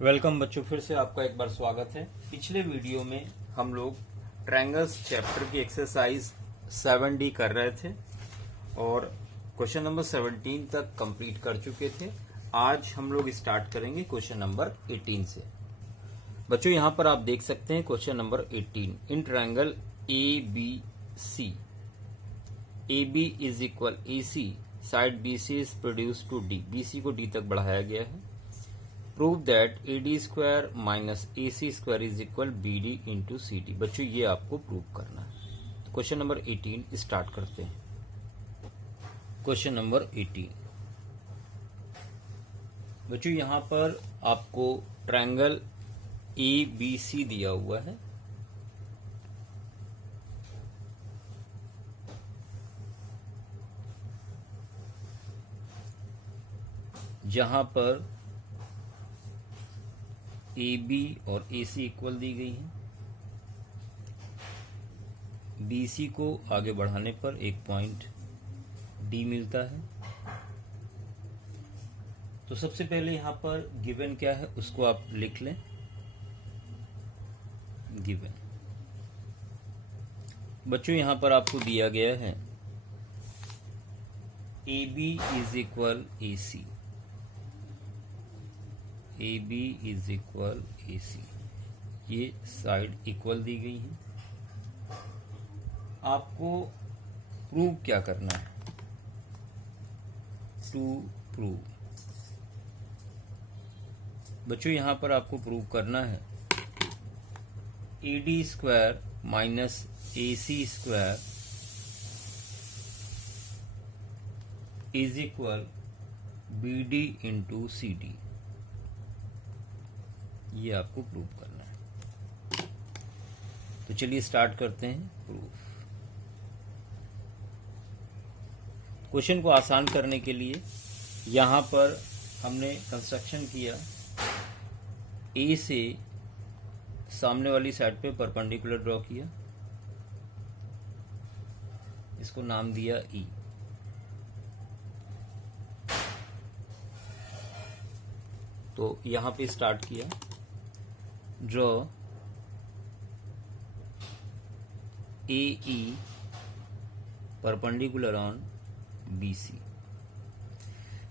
Welcome बच्चों, फिर से आपका एक बार स्वागत है। पिछले वीडियो में हम लोग ट्रायंगल्स चैप्टर की एक्सरसाइज 7D कर रहे थे और क्वेश्चन नंबर 17 तक कंप्लीट कर चुके थे। आज हम लोग स्टार्ट करेंगे क्वेश्चन नंबर 18 से। बच्चों यहाँ पर आप देख सकते हैं question number 18। In triangle ABC AB is equal AC side BC is produce to D। BC को D तक बढ़ाया गया है। Prove that AD square minus AC square is equal BD into CD। बच्चों ये आपको प्रूव करना है। तो क्वेश्चन नंबर 18 स्टार्ट करते हैं। क्वेश्चन नंबर 18 बच्चों यहाँ पर आपको ट्रायंगल ABC दिया हुआ है। जहां पर AB और AC इक्वल दी गई है। BC को आगे बढ़ाने पर एक पॉइंट D मिलता है। तो सबसे पहले यहां पर गिवन क्या है उसको आप लिख लें। गिवन बच्चों यहां पर आपको दिया गया है AB is equal AC। AB is equal AC। ये साइड इक्वल दी गई है। आपको प्रूव क्या करना है? टू प्रूव बच्चों यहां पर आपको प्रूव करना है AD square minus AC square is equal BD into CD। ये आपको प्रूव करना है। तो चलिए स्टार्ट करते हैं प्रूफ। क्वेश्चन को आसान करने के लिए यहां पर हमने कंस्ट्रक्शन किया। ए से सामने वाली साइड पे परपेंडिकुलर ड्रॉ किया। इसको नाम दिया E। तो यहां पे स्टार्ट किया। Draw AE perpendicular on BC।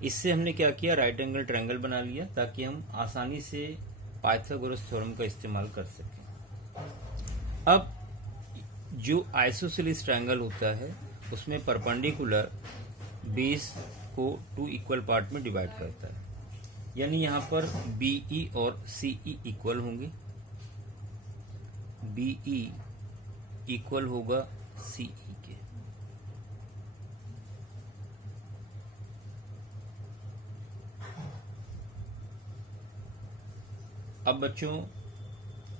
इससे हमने क्या किया, राइट एंगल ट्रायंगल बना लिया ताकि हम आसानी से पाइथागोरस थ्योरम का इस्तेमाल कर सकें। अब जो आइसोसेलेस ट्रायंगल होता है उसमें परपेंडिकुलर बेस को 2 इक्वल पार्ट में डिवाइड करता है। यानी यहां पर BE और CE इक्वल होंगे। BE इक्वल होगा CE के। अब बच्चों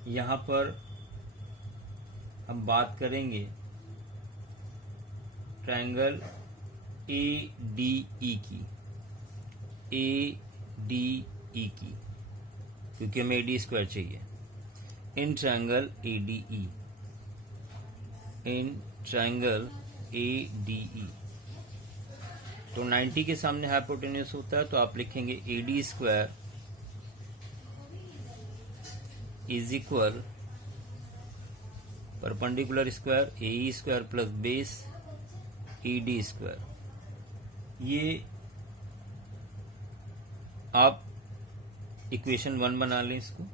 यहां पर हम बात करेंगे ट्रायंगल ADE की। ADE की क्योंकि हमें AD स्क्वायर चाहिए। In triangle ADE। In triangle ADE तो 90 के सामने हाइपोटेन्यूस होता है तो आप लिखेंगे AD square is equal perpendicular square AE square plus base ED square. ये आप इक्वेशन 1 बना लें इसको।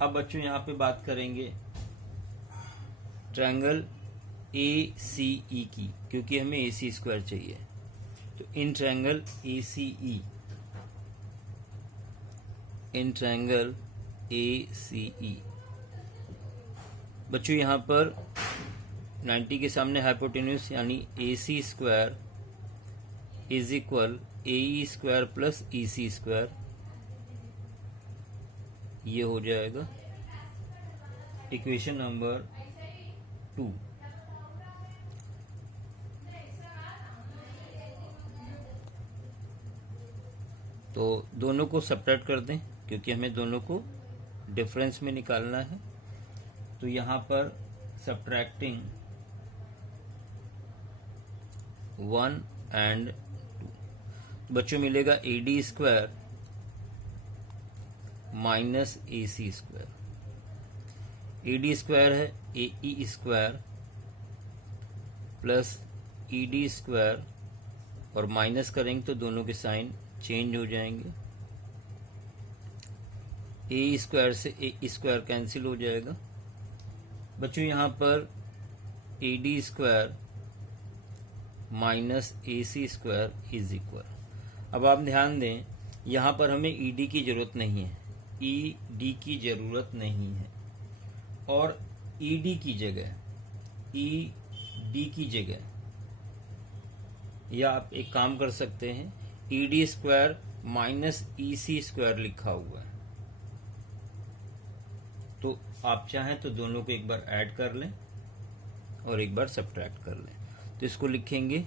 अब बच्चों यहां पे बात करेंगे ट्रायंगल ACE की क्योंकि हमें AC स्क्वायर चाहिए। तो in triangle ACE। In triangle ACE बच्चों यहां पर 90 के सामने हाइपोटेन्यूस यानी AC square is equal AE square plus EC square. ये हो जाएगा इक्वेशन नंबर 2। तो दोनों को सब्ट्रैक्ट कर दें क्योंकि हमें दोनों को डिफरेंस में निकालना है। तो यहां पर सब्ट्रैक्टिंग 1 एंड 2। बच्चों मिलेगा AD square minus AC square. AD square है AE square plus ED square, और माइनस करेंगे तो दोनों के साइन चेंज हो जाएंगे। ए स्क्वायर से ए स्क्वायर कैंसिल हो जाएगा। बच्चों यहाँ पर AD square minus AC square is equal. अब आप ध्यान दें, यहाँ पर हमें ED की जरूरत नहीं है, ED की जरूरत नहीं है, और ED की जगह या आप एक काम कर सकते हैं, ED square minus EC square लिखा हुआ है, तो आप चाहें तो दोनों को एक बार ऐड कर लें और एक बार सब्ट्रैक्ट कर लें। तो इसको लिखेंगे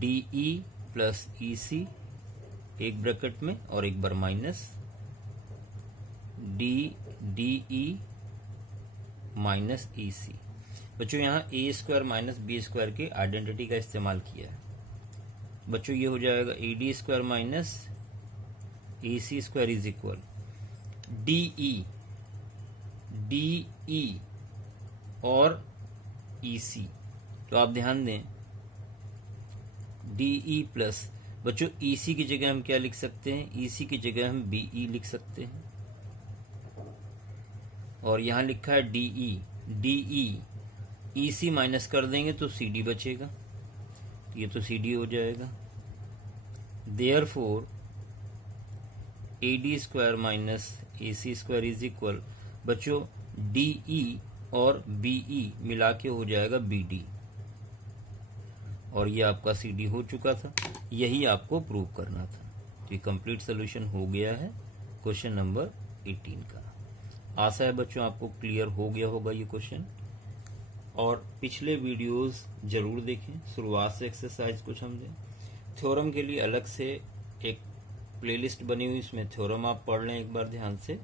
DE प्लस EC एक ब्रैकेट में और एक बार माइनस DE माइनस EC। बच्चों यहाँ A square minus B square की आइडेंटिटी का इस्तेमाल किया है। बच्चों ये हो जाएगा AD square minus AC square is equal DE और EC। तो आप ध्यान दें, DE प्लस, बच्चों EC की जगह हम क्या लिख सकते हैं, EC की जगह हम BE लिख सकते हैं, और यहां लिखा है DE EC माइनस कर देंगे तो CD बचेगा, ये तो CD हो जाएगा। Therefore AD square minus AC square is equal, बच्चों DE और BE मिला के हो जाएगा BD, और ये आपका CD हो चुका था। यही आपको प्रूव करना था। तो ये कंप्लीट सोल्यूशन हो गया है क्वेश्चन नंबर 18 का। आशा है बच्चों आपको क्लियर हो गया होगा ये क्वेश्चन, और पिछले वीडियोस जरूर देखें, शुरुआत से एक्सरसाइज को समझें। थ्योरम के लिए अलग से एक प्लेलिस्ट बनी हुई, इसमें थ्योरम आप पढ़ लें एक बार ध्यान से,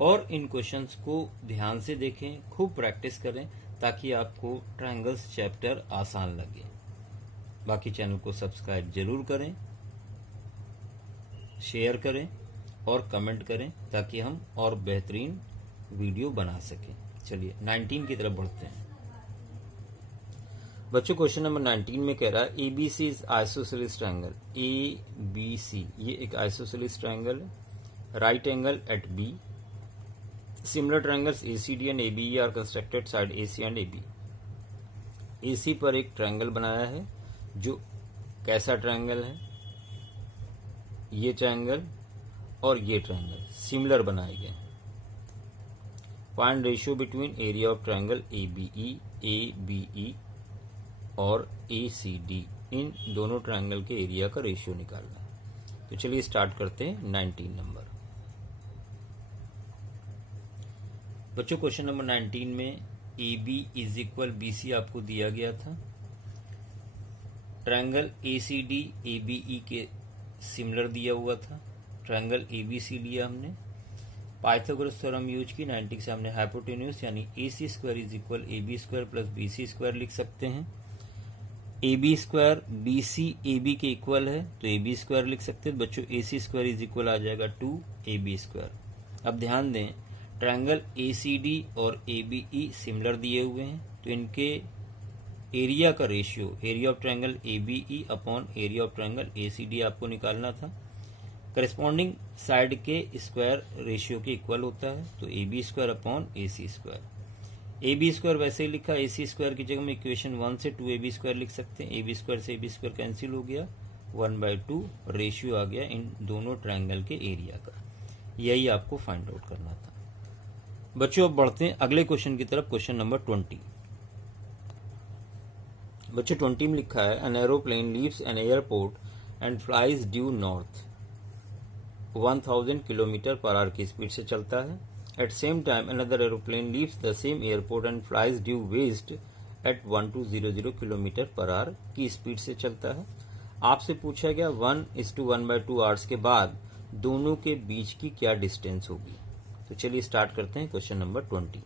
और इन क्वेश्चंस को ध्यान से देखें, खूब प्रैक्टिस करें, ताकि आपको ट्रायंगल्स चैप्टर आसान लगे। बाकी चैनल को सब्सक्राइब जरूर करें, शेयर करें और कमेंट करें, ताकि हम और बेहतरीन वीडियो बना सकें। चलिए 19 की तरफ बढ़ते हैं। बच्चों क्वेश्चन नंबर 19 में कह रहा है ABC is isosceles triangle. ABC ये एक आइसोसेलेस ट्रायंगल है, right angle at B। Similar triangles ACD and ABE are constructed side AC and AB। AC पर एक ट्रायंगल बनाया है, जो कैसा ट्रायंगल है, ये ट्रायंगल और ये ट्रायंगल सिमिलर बनाए गए हैं। Find ratio between area of triangle ABE और ACD, इन दोनों ट्रायंगल के एरिया का रेशियो निकालना है। तो चलिए स्टार्ट करते हैं 19 नंबर। बच्चों क्वेश्चन नंबर 19 में AB इज इक्वल BC आपको दिया गया था। ट्रायंगल ACD ABE के सिमिलर दिया हुआ था। ट्रायंगल ABC लिया हमने, पाइथागोरस थ्योरम यूज की, 90 के सामने हाइपोटेन्यूज यानी AC square is equal AB square plus BC square लिख सकते हैं। AB स्क्वायर BC AB के इक्वल है, तो AB स्क्वायर लिख सकते हैं। बच्चों AC स्क्वायर इज इक्वल आ जाएगा 2AB स्क्वायर। अब ध्यान दें, ट्रायंगल ACD और ABE सिमिलर दिए हुए हैं, तो इनके एरिया का ratio, area of triangle ABE upon area of triangle ACD आपको निकालना था। करस्पॉन्डिंग साइड के स्क्वायर रेशियो के इक्वल होता है, तो AB square upon AC square. AB square वैसे ही लिखा, AC स्क्वायर की जगह में इक्वेशन 1 से 2AB स्क्वायर लिख सकते हैं। AB स्क्वायर से AB स्क्वायर कैंसिल हो गया, 1/2 रेशियो आ गया इन दोनों ट्रायंगल के एरिया का। यही आपको फाइंड आउट करना था। बच्चों अब बढ़ते हैं अगले क्वेश्चन की तरफ, क्वेश्चन नंबर 20। बच्चों 20 में लिखा है an aeroplane leaves an airport and flies due north, 1000 kilometre per hour की स्पीड से चलता है। At same time another aeroplane leaves the same airport and flies due west at 1200 kilometre per hour की speed से चलता है। आपसे पूछा गया 1:1/2 आवर्स के बाद दोनों के बीच की क्या डिस्टेंस होगी। तो चलिए स्टार्ट करते हैं क्वेश्चन नंबर 20।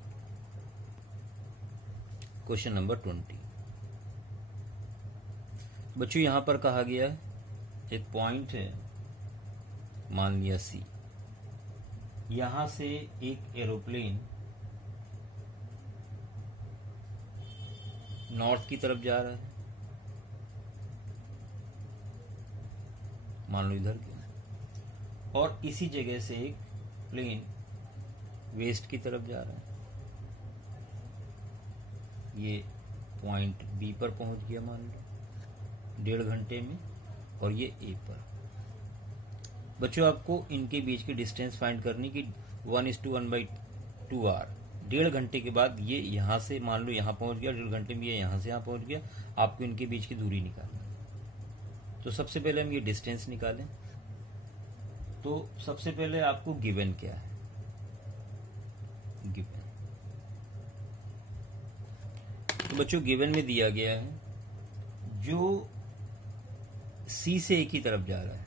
क्वेश्चन नंबर 20, बच्चों यहाँ पर कहा गया है एक पॉइंट है, मान लिया सी, यहां से एक एरोप्लेन नॉर्थ की तरफ जा रहा है, मान लो इधर की, और इसी जगह से एक प्लेन वेस्ट की तरफ जा रहा है, ये पॉइंट बी पर पहुंच गया मान लो 1.5 घंटे में, और ये ए पर। बच्चों आपको इनके बीच की डिस्टेंस फाइंड करनी कि 1:1/2 आवर। 1.5 घंटे के बाद ये यहाँ से मान लो यहाँ पहुंच गया, 1.5 घंटे में ये यहाँ से यहाँ पहुंच गया, आपको इनके बीच की दूरी निकालनी। तो सबसे पहले हम ये डिस्टेंस निकालें। तो सबसे पहले आपको गिवन क्या है, गिवन, तो बच्चों गिवन में दिया गया है जो सी से ए की तरफ जा रहा है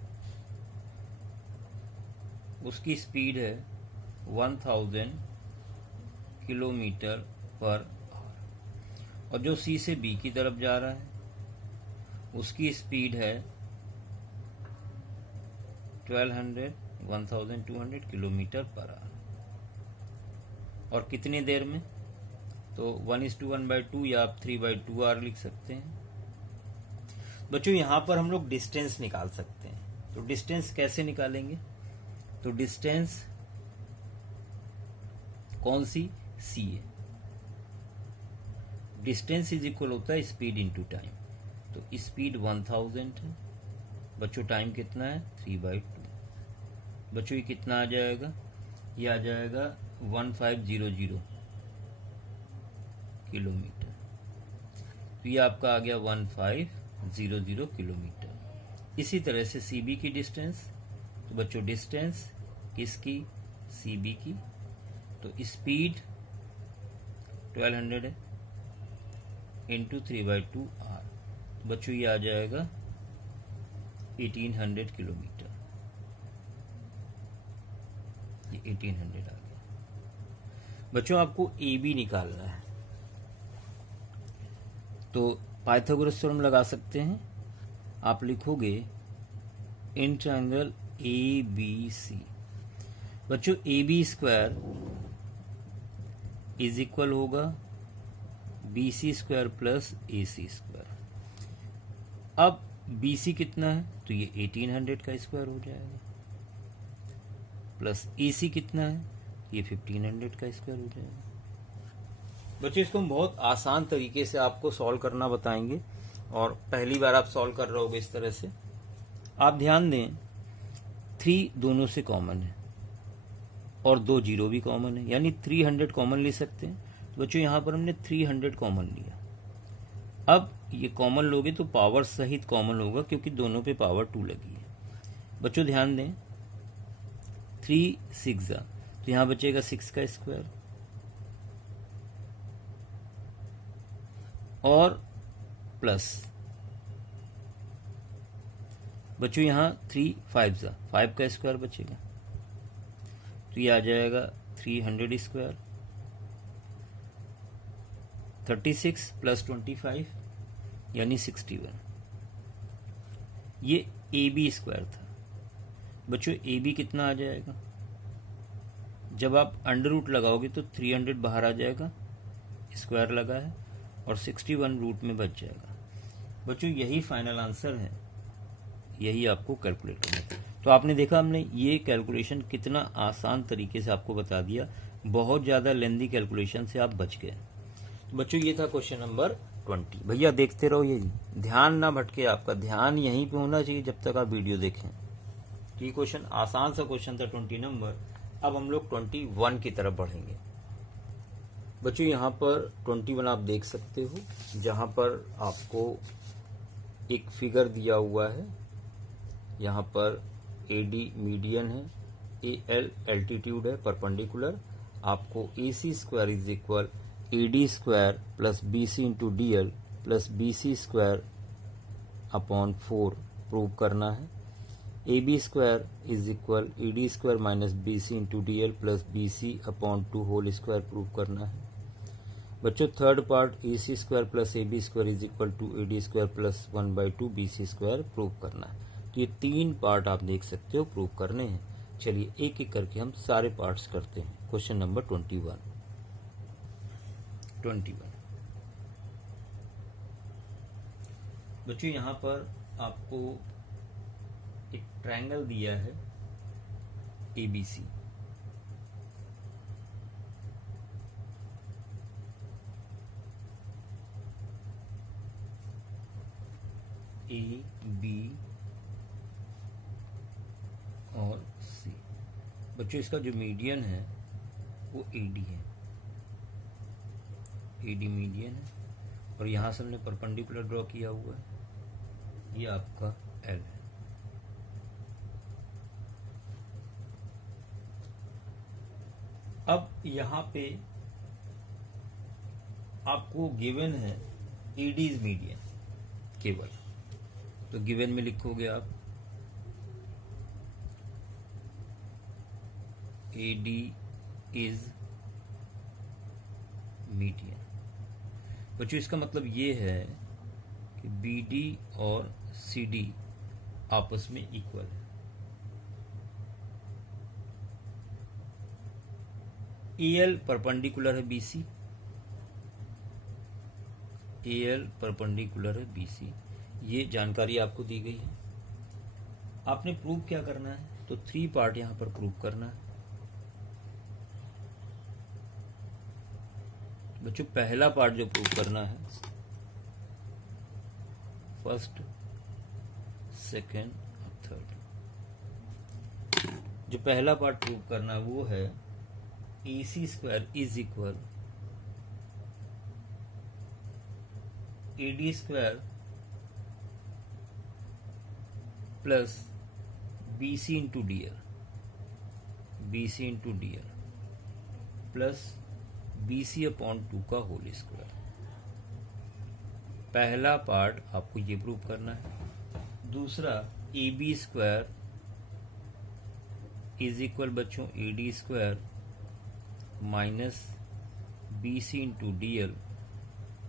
उसकी स्पीड है 1000 किलोमीटर पर आवर, और जो सी से बी की तरफ जा रहा है उसकी स्पीड है 1200 किलोमीटर पर आवर, और कितनी देर में, तो 1:1/2 या आप 3/2 आवर लिख सकते हैं। बच्चों यहां पर हम लोग डिस्टेंस निकाल सकते हैं। तो डिस्टेंस कैसे निकालेंगे, तो डिस्टेंस कौन सी, सी है। डिस्टेंस इज इक्वल होता है स्पीड इनटू टाइम, तो स्पीड 1000 है बच्चों, टाइम कितना है 3/2। बच्चों ये कितना आ जाएगा, ये आ जाएगा 1500 किलोमीटर, तो ये आपका आ गया 1500 किलोमीटर। इसी तरह से सीबी की डिस्टेंस, तो बच्चों डिस्टेंस किसकी, सीबी की, तो स्पीड 1200 है इंटू 3/2 आर, बच्चों ये आ जाएगा 1800 किलोमीटर, ये 1800 आ गया। बच्चों आपको ए बी निकालना है, तो पाइथागोरस थ्योरम लगा सकते हैं। आप लिखोगे in triangle A B C, बच्चों A B square is equal होगा B C square plus A C square. अब बी सी कितना है, तो ये 1800 का स्क्वायर हो जाएगा, प्लस ए सी कितना है, ये 1500 का स्क्वायर हो जाएगा। बच्चों इसको हम बहुत आसान तरीके से आपको सॉल्व करना बताएंगे, और पहली बार आप सॉल्व कर रहे होगे इस तरह से। आप ध्यान दें 3 दोनों से कॉमन है और 2 जीरो भी कॉमन है, यानी 300 कॉमन ले सकते हैं। तो बच्चों यहां पर हमने 300 कॉमन लिया। अब ये कॉमन लोगे तो पावर सहित कॉमन होगा, क्योंकि दोनों पे पावर 2 लगी है। बच्चों ध्यान दें 3 6 तो यहां बचेगा 6 का स्क्वायर, और प्लस बच्चों यहां 3 5 5 का स्क्वायर बचेगा, तो ये आ जाएगा 300 स्क्वायर, 36 प्लस 25 यानी 61। ये ए बी स्क्वायर था। बच्चों ए बी कितना आ जाएगा, जब आप अंडर रूट लगाओगे तो 300 बाहर आ जाएगा, स्क्वायर लगा है, और 61 रूट में बच जाएगा। बच्चों यही फाइनल आंसर है, यही आपको कैलकुलेट करना है। तो आपने देखा हमने ये कैलकुलेशन कितना आसान तरीके से आपको बता दिया, बहुत ज्यादा लेंदी कैलकुलेशन से आप बच गए। तो बच्चों ये था क्वेश्चन नंबर 20। भैया देखते रहो, ये ध्यान ना भटके, आपका ध्यान यहीं पे होना चाहिए जब तक आप वीडियो देखें। ये क्वेश्चन आसान सा क्वेश्चन था 20 नंबर। अब हम लोग 21 की तरफ बढ़ेंगे। बच्चों यहाँ पर 21 आप देख सकते हो, जहां पर आपको एक फिगर दिया हुआ है। यहाँ पर AD मीडियन है, AL एल्टीट्यूड है परपेंडिकुलर। आपको AC square is equal AD square plus BC into DL plus BC square upon 4 prove करना है। AB square is equal AD square minus BC into DL plus BC upon 2 whole square prove करना है। बच्चों third part A C square plus A B square is equal to A D square plus 1/2 B C square prove करना है। तो ये 3 part आप देख सकते हो प्रूव करने हैं। चलिए एक एक करके हम सारे पार्ट्स करते हैं। क्वेश्चन नंबर 21 बच्चों यहाँ पर आपको एक ट्रायंगल दिया है ABC। A, B और C। बच्चों इसका जो मीडियन है वो AD है, AD मीडियन है, और यहाँ से हमने परपेंडिकुलर ड्रॉ किया हुआ है, ये आपका L है। अब यहाँ पे आपको गिवन है AD's मीडियन केवल, तो गिवन में लिखोगे आप AD इज मीडियन। बच्चों इसका मतलब ये है कि BD और CD आपस में इक्वल है। AL परपेंडिकुलर है BC, AL परपेंडिकुलर है BC, ये जानकारी आपको दी गई है। आपने प्रूव क्या करना है, तो 3 पार्ट यहां पर प्रूव करना है। बच्चों पहला पार्ट जो प्रूव करना है, फर्स्ट, सेकेंड और थर्ड, जो पहला पार्ट प्रूव करना है वो है AC square is equal AD square plus BC into DL, BC into DL plus BC upon 2 का होल स्क्वायर। पहला पार्ट आपको ये प्रूव करना है। दूसरा AB स्क्वायर इज इक्वल बच्चों AD square minus BC into DL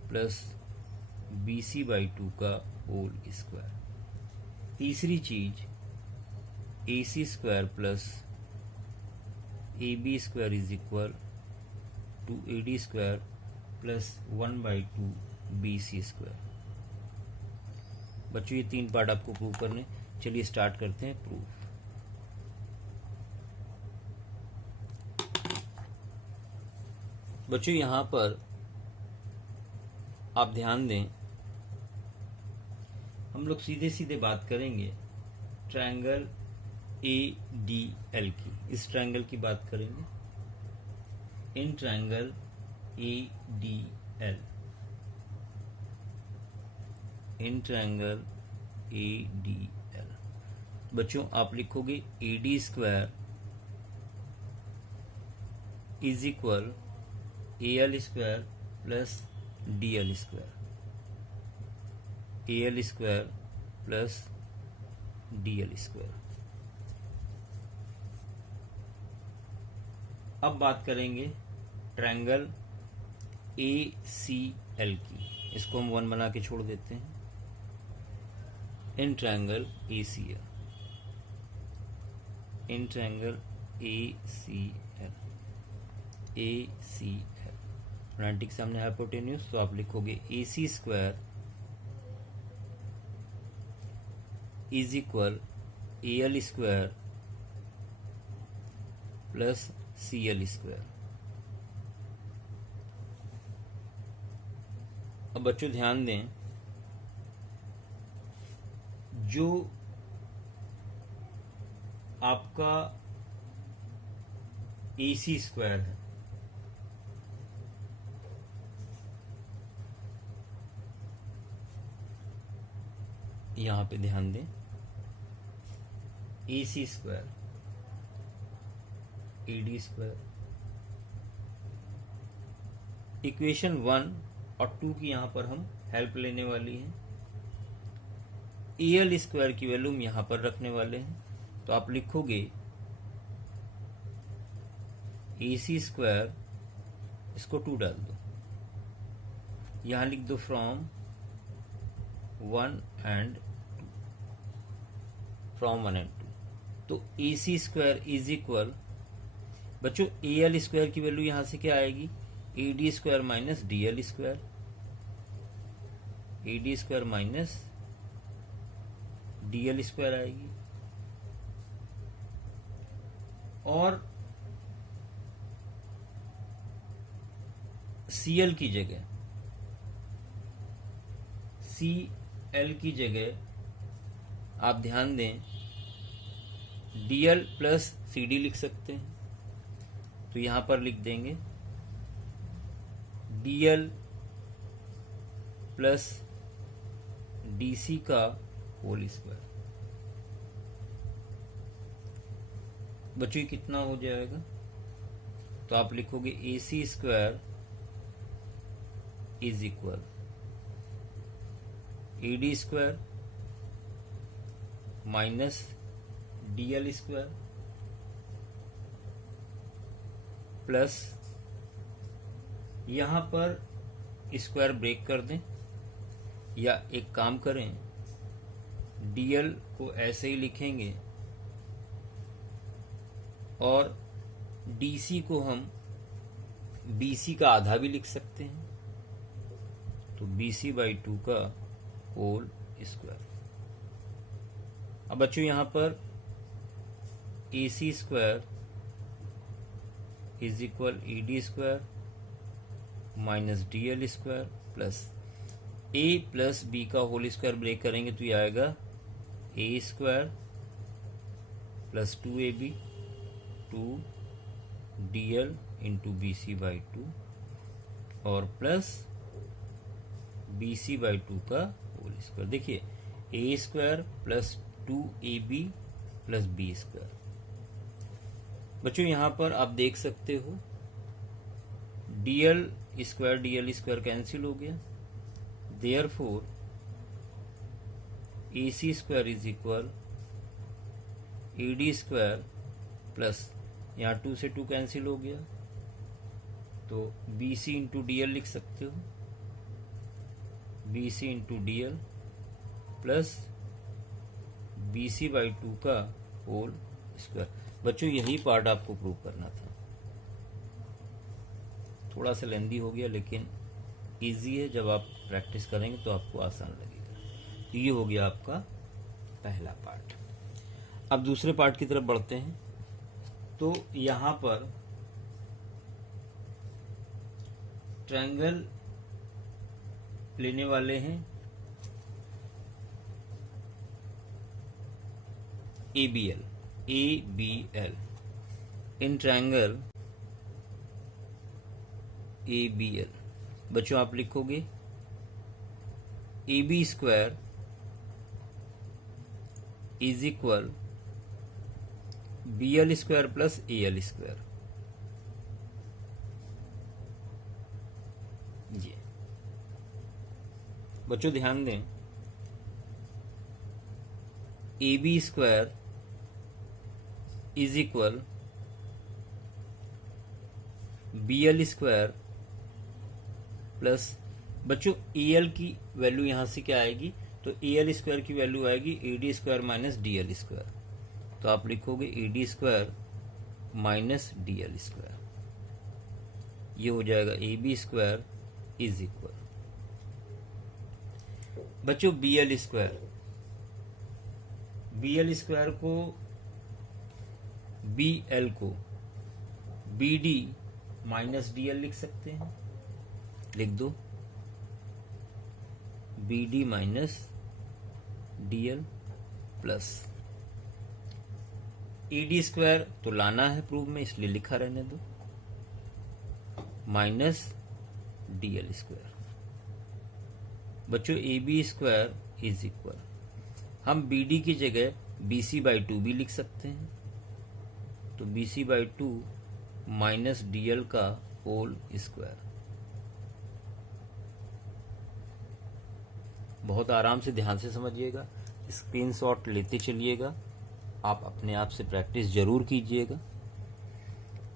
plus BC/2 का whole square. तीसरी चीज AC square plus AB square is equal to AD square plus 1/2 BC square. बच्चों ये 3 पार्ट आपको प्रूव करने। चलिए स्टार्ट करते हैं प्रूफ। बच्चों यहां पर आप ध्यान दें, हम लोग सीधे सीधे बात करेंगे ट्रायंगल ADL की। इस ट्रायंगल की बात करेंगे, in triangle ADL, in triangle ADL। बच्चों आप लिखोगे AD square is equal AL square plus DL square, AL square plus DL square. अब बात करेंगे ट्रायंगल ACL की। इसको हम 1 बना के छोड़ देते हैं। In triangle ACL, in triangle ACL, ACL 90 के सामने हाइपोटेन्यूज, तो आप लिखोगे AC square is equal AL square plus CL square. अब बच्चों ध्यान दें, जो आपका AC स्क्वायर है, यहां पे ध्यान दें, AC square AD square, equation 1 और 2 की यहां पर हम हेल्प लेने वाली है। AL स्क्वायर की वैल्यू हम यहां पर रखने वाले हैं, तो आप लिखोगे AC स्क्वायर, इसको 2 डाल दो, यहां लिख दो फ्रॉम 1 एंड 2। तो ए सी स्क्वायर इज इक्वल, बच्चों ए एल स्क्वायर की वैल्यू यहां से क्या आएगी, ए D square minus D L square, ए D square minus D L square आएगी। और सी एल की जगह, सी एल की जगह आप ध्यान दें D L plus C D लिख सकते हैं। तो यहां पर लिख देंगे D L plus D C का होल स्क्वायर। बच्चों कितना हो जाएगा, तो आप लिखोगे A C square is equal A D square minus D L square plus, यहां पर स्क्वायर ब्रेक कर दें, या एक काम करें डी एल को ऐसे ही लिखेंगे और डी सी को हम बी सी का आधा भी लिख सकते हैं, तो बी सी बाई 2 का होल स्क्वायर। अब बच्चों यहां पर A C square is equal A D square minus D L square plus A plus B का होल स्क्वायर ब्रेक करेंगे तो ये आएगा A square plus 2ab 2dl into B C by 2 और प्लस बी सी बाई 2 का whole square. देखिए A square plus 2ab plus B square. बच्चों यहां पर आप देख सकते हो dl स्क्वायर कैंसिल हो गया, therefore A C square is equal A D square plus, यहाँ 2 से 2 कैंसिल हो गया, तो B C into D L लिख सकते हो, B C into D L plus B C by 2 का होल स्क्वायर। बच्चों यही पार्ट आपको प्रूव करना था, थोड़ा सा लेंदी हो गया लेकिन इजी है, जब आप प्रैक्टिस करेंगे तो आपको आसान लगेगा। ये हो गया आपका पहला पार्ट। अब दूसरे पार्ट की तरफ बढ़ते हैं। तो यहां पर ट्रायंगल लेने वाले हैं ABL, इन ट्रायंगल ABL बच्चों आप लिखोगे AB square is equal BL square plus AL square. ये बच्चों ध्यान दें AB square is equal BL square plus, बच्चों AL की वैल्यू यहां से क्या आएगी, तो AL स्क्वायर की वैल्यू आएगी AD square minus DL square. तो आप लिखोगे AD square minus DL square, ये हो जाएगा AB स्क्वायर इज इक्वल बच्चों BL स्क्वायर को BL को BD माइनस DL लिख सकते हैं, लिख दो BD minus DL plus AD square तो लाना है प्रूफ में, इसलिए लिखा रहने दो, माइनस DL स्क्वायर। बच्चों AB स्क्वायर इज इक्वल, हम BD की जगह BC बाई 2 भी लिख सकते हैं, तो BC बाई 2 माइनस DL का होल स्क्वायर। बहुत आराम से ध्यान से समझिएगा, स्क्रीनशॉट लेते चलिएगा, आप अपने आप से प्रैक्टिस जरूर कीजिएगा,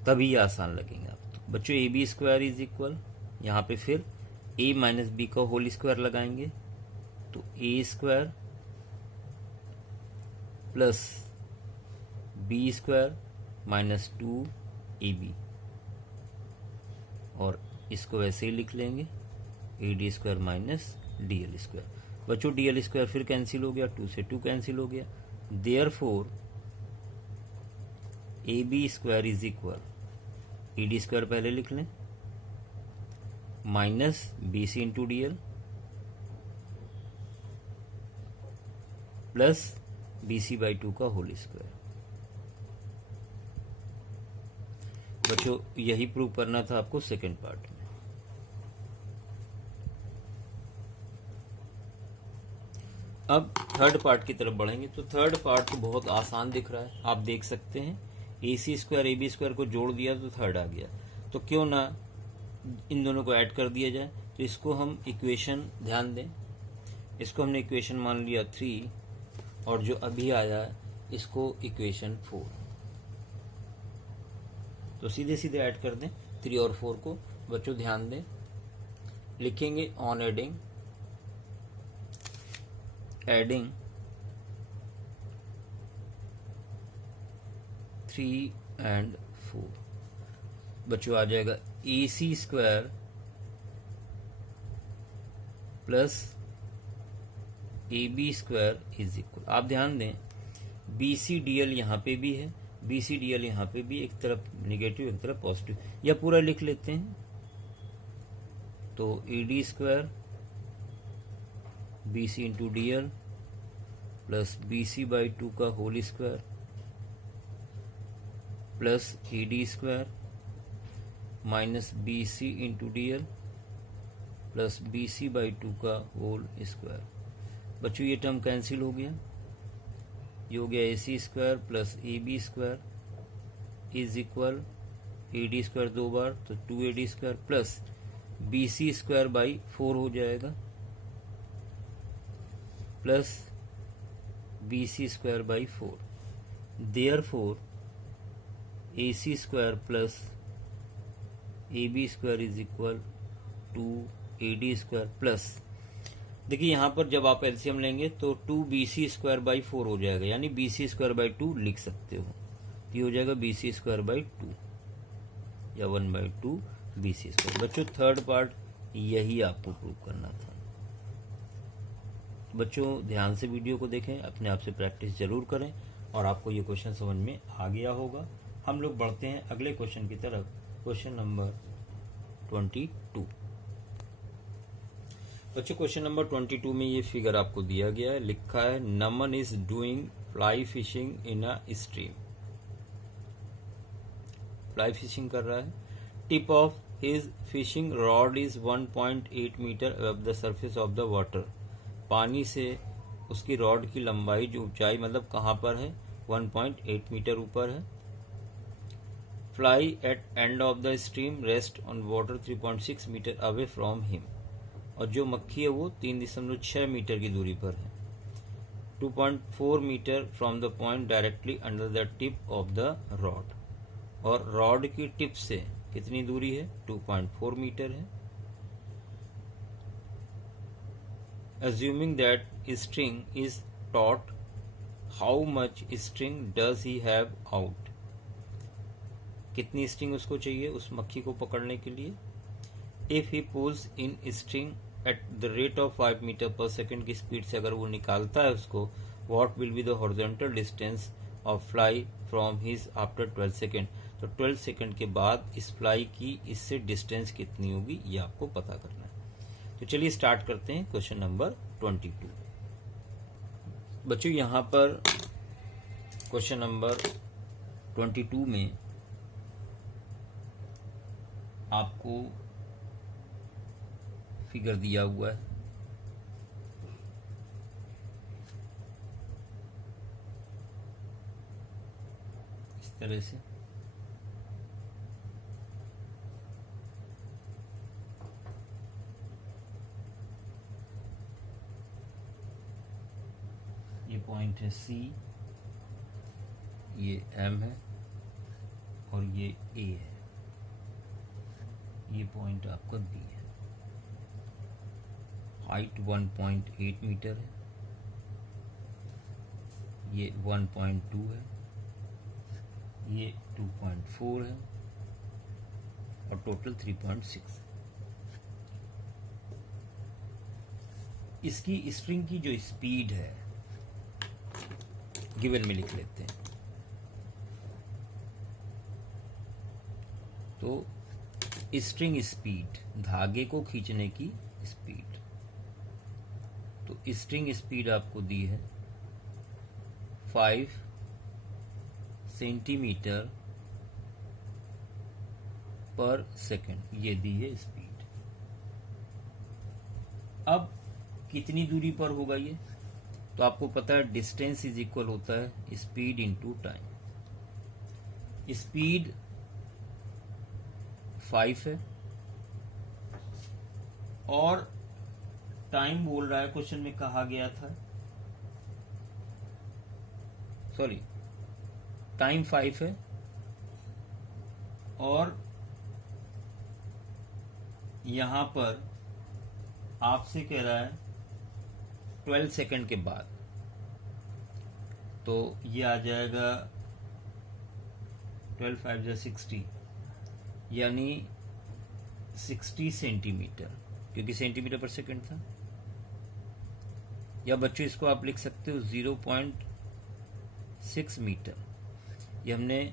तभी आसान लगेंगे आपको। बच्चों AB स्क्वायर इज इक्वल, यहाँ पे फिर ए माइनस बी का होल स्क्वायर लगाएंगे तो A square plus B square minus 2ab, और इसको वैसे ही लिख लेंगे A D square minus D L square. बच्चों डी एल स्क्वायर फिर कैंसिल हो गया, 2 से 2 कैंसिल हो गया, therefore A B square is equal, A D square पहले लिख लें, minus B C into D L plus B C by 2 का होल स्क्वायर। बच्चों यही प्रूव करना था आपको सेकेंड पार्ट में। अब थर्ड पार्ट की तरफ बढ़ेंगे तो थर्ड पार्ट तो बहुत आसान दिख रहा है, आप देख सकते हैं ए सी स्क्वायर ए बी स्क्वायर को जोड़ दिया तो थर्ड आ गया, तो क्यों ना इन दोनों को ऐड कर दिया जाए। तो इसको हम इक्वेशन, ध्यान दें, इसको हमने इक्वेशन मान लिया 3 और जो अभी आया इसको इक्वेशन 4, तो सीधे सीधे ऐड कर दें 3 और 4 को। बच्चों ध्यान दें, लिखेंगे ऑन एडिंग 3 and 4, बच्चों आ जाएगा A C square plus A B square is equal, आप ध्यान दें बी सी डी एल यहाँ पे भी है, बी सी डी एल यहाँ पे भी, एक तरफ निगेटिव एक तरफ पॉजिटिव, या पूरा लिख लेते हैं तो A D square B C into D L plus B C by 2 का whole square plus A D square minus B C into D L plus B C by 2 का होल स्क्वायर। बच्चों ये टर्म कैंसिल हो गया, ये हो गया A C square plus A B square is equal A D square 2 बार तो 2ad square plus B C square by 4 हो जाएगा plus B C square by 4, therefore A C square plus A B square is equal 2ad square plus, देखिए यहाँ पर जब आप LCM लेंगे तो 2bc स्क्वायर बाई 4 हो जाएगा, यानी bc स्क्वायर बाई 2 लिख सकते हो, ये हो जाएगा bc स्क्वायर बाई 2 या 1/2 bc स्क्वायर। बच्चों थर्ड पार्ट यही आपको प्रूव करना था। बच्चों ध्यान से वीडियो को देखें, अपने आप से प्रैक्टिस जरूर करें और आपको ये क्वेश्चन समझ में आ गया होगा। हम लोग बढ़ते हैं अगले क्वेश्चन की तरफ, क्वेश्चन नंबर 22। बच्चों क्वेश्चन नंबर 22 में ये फिगर आपको दिया गया है, लिखा है Naman is doing fly fishing in a stream, fly fishing कर रहा है, tip of his fishing rod is 1.8 meter above the surface of the water, पानी से उसकी रॉड की लंबाई जो ऊंचाई मतलब कहाँ पर है 1.8 मीटर ऊपर है, fly at end of the stream rest on water 3.6 metre away from him, और जो मक्खी है वो 3.6 मीटर की दूरी पर है, 2.4 metre from the point directly under the tip of the rod, और रॉड की टिप से कितनी दूरी है 2.4 मीटर है। Assuming that string is taut, how much string does he have out? कितनी स्ट्रिंग उसको चाहिए उस मक्खी को पकड़ने के लिए। If he pulls in string at the rate of 5 metre पर सेकेंड की स्पीड से अगर वो निकालता है उसको, what will be the horizontal distance of fly from his after 12 second, तो 12 सेकेंड के बाद इस फ्लाई की इससे डिस्टेंस कितनी होगी ये आपको पता करना है। तो चलिए स्टार्ट करते हैं क्वेश्चन नंबर 22। बच्चों यहाँ पर क्वेश्चन नंबर 22 में आपको फिगर दिया हुआ है, इस तरह से, ये पॉइंट है C, ये M है और ये A है, ये पॉइंट आपका B है। हाइट 1.8 मीटर है, ये 1.2 है, ये 2.4 है और टोटल 3.6। इसकी स्ट्रिंग की जो स्पीड है गिवन में लिख लेते हैं। तो स्ट्रिंग स्पीड, धागे को खींचने की स्पीड, तो स्ट्रिंग स्पीड आपको दी है 5 सेंटीमीटर पर सेकंड, ये दी है स्पीड। अब कितनी दूरी पर होगा ये, तो आपको पता है डिस्टेंस इज इक्वल होता है स्पीड इनटू टाइम। स्पीड 5 है और टाइम बोल रहा है, क्वेश्चन में कहा गया था, सॉरी टाइम 5 है और यहां पर आपसे कह रहा है 12 सेकंड के बाद, तो ये आ जाएगा 12 5 जा 60, यानी 60 सेंटीमीटर, क्योंकि सेंटीमीटर पर सेकंड था। या बच्चों इसको आप लिख सकते हो 0.6 मीटर, ये हमने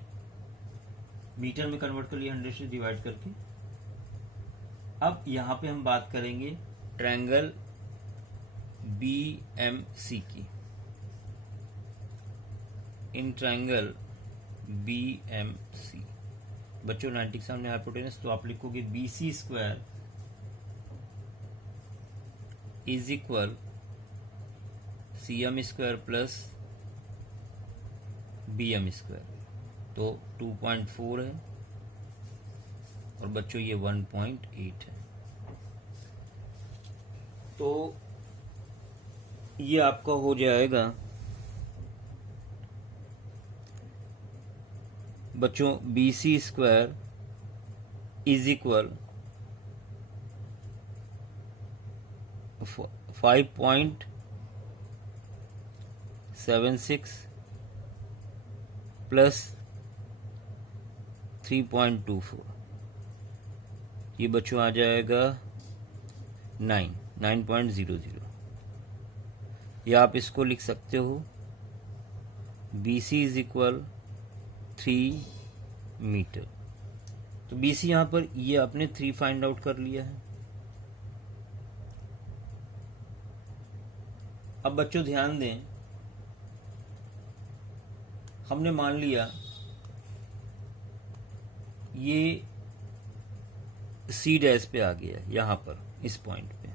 मीटर में कन्वर्ट कर लिया 100 से डिवाइड करके। अब यहां पे हम बात करेंगे ट्रायंगल BMC की। इन ट्रायंगल BMC बच्चों 90 के सामने हाइपोटेनस, तो आप लिखोगे BC square is equal CM square plus BM square, तो 2.4 है और बच्चों ये 1.8 है। तो ये आपका हो जाएगा बच्चों BC square is equal 5.76 plus 3.24, ये बच्चों आ जाएगा 9.00। या आप इसको लिख सकते हो BC इज इक्वल 3 मीटर। तो BC यहां पर ये आपने 3 फाइंड आउट कर लिया है। अब बच्चों ध्यान दें, हमने मान लिया ये C डैश पे आ गया, यहां पर इस पॉइंट पे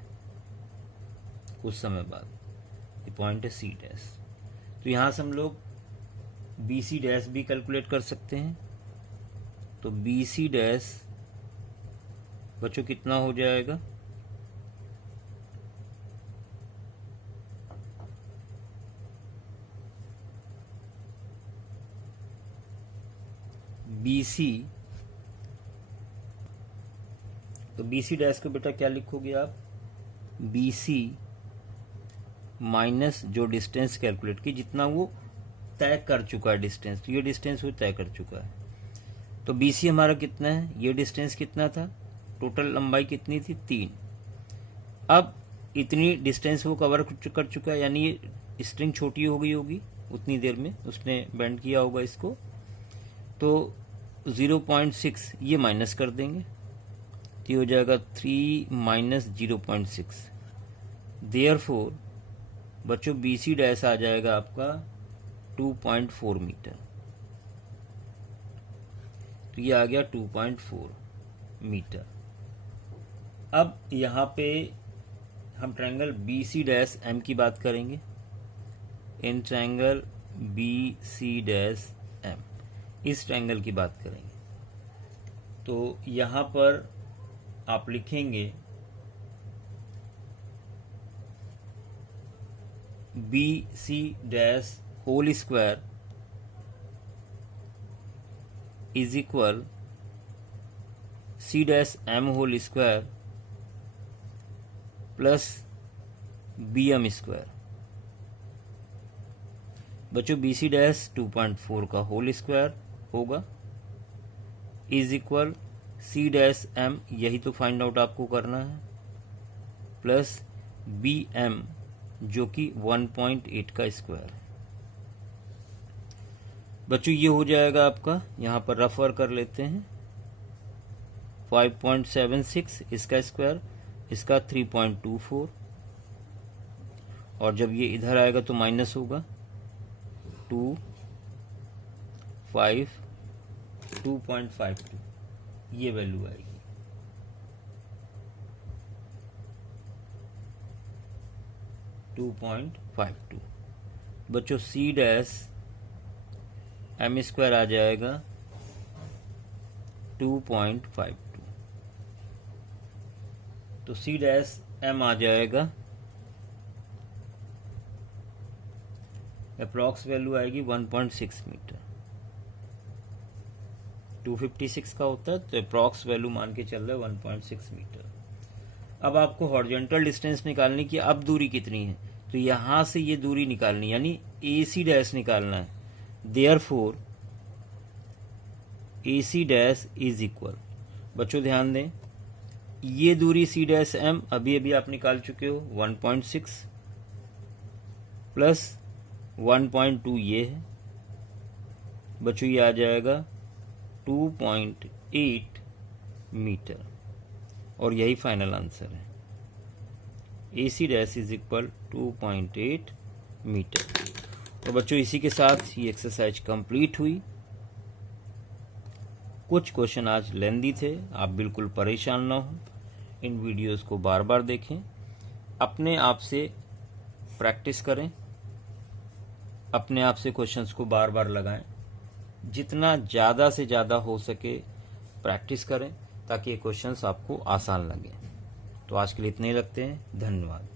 कुछ समय बाद, ये पॉइंट है C डैश, तो यहां से हम लोग BC डैश भी कैलकुलेट कर सकते हैं। तो BC डैश बच्चों कितना हो जाएगा, BC, तो BC डैश को बेटा क्या लिखोगे आप, BC माइनस जो डिस्टेंस कैलकुलेट की, जितना वो तय कर चुका है डिस्टेंस, तो ये डिस्टेंस वो तय कर चुका है। तो BC हमारा कितना है, ये डिस्टेंस कितना था, टोटल लंबाई कितनी थी 3। अब इतनी डिस्टेंस वो कवर कर चुका है, यानी ये स्ट्रिंग छोटी हो गई होगी उतनी देर में उसने बेंड किया होगा इसको, तो 0.6 ये माइनस कर देंगे, तो ये हो जाएगा 3 माइनस 0.6। देयरफॉर बच्चों BC डैश आ जाएगा आपका 2.4 मीटर, तो ये आ गया 2.4 मीटर। अब यहां पे हम ट्रायंगल BC डैश M की बात करेंगे। In triangle BC dash M, इस ट्रायंगल की बात करेंगे। तो यहां पर आप लिखेंगे BC dash whole square is equal C dash M whole square plus bm square. बच्चों BC डैश 2.4 का होल स्क्वायर होगा is equal C dash m, यही तो फाइंड आउट आपको करना है, प्लस BM जो कि 1.8 का स्क्वायर। बच्चों ये हो जाएगा आपका, यहां पर रफर कर लेते हैं, 5.76 इसका स्क्वायर, इसका 3.24, और जब ये इधर आएगा तो माइनस होगा 2.52, ये वैल्यू आएगी। .52 बच्चों C डैश m स्क्वायर आ जाएगा 2.52, तो C डैश m आ जाएगा, अप्रॉक्स वैल्यू आएगी 1.6 मीटर। 256 का होता है तो अप्रॉक्स वैल्यू मान के चल रहा है 1.6 मीटर। अब आपको हॉरिजॉन्टल डिस्टेंस निकालने की, अब दूरी कितनी है, तो यहां से ये दूरी निकालनी, यानी AC डैश निकालना है। Therefore AC dash is equal, बच्चों ध्यान दें, ये दूरी C डैश m अभी अभी आप निकाल चुके हो, 1.6 प्लस 1.2 ये है बच्चों, ये आ जाएगा 2.8 मीटर, और यही फाइनल आंसर है। AC dash is equal 2.8 metre. तो बच्चों इसी के साथ ये एक्सरसाइज कंप्लीट हुई। कुछ क्वेश्चन आज लेंदी थे, आप बिल्कुल परेशान ना हो, इन वीडियोस को बार बार देखें, अपने आप से प्रैक्टिस करें, अपने आप से क्वेश्चंस को बार बार लगाएं, जितना ज़्यादा से ज़्यादा हो सके प्रैक्टिस करें ताकि ये क्वेश्चंस आपको आसान लगे। तो आज के लिए इतने ही रखते हैं, धन्यवाद।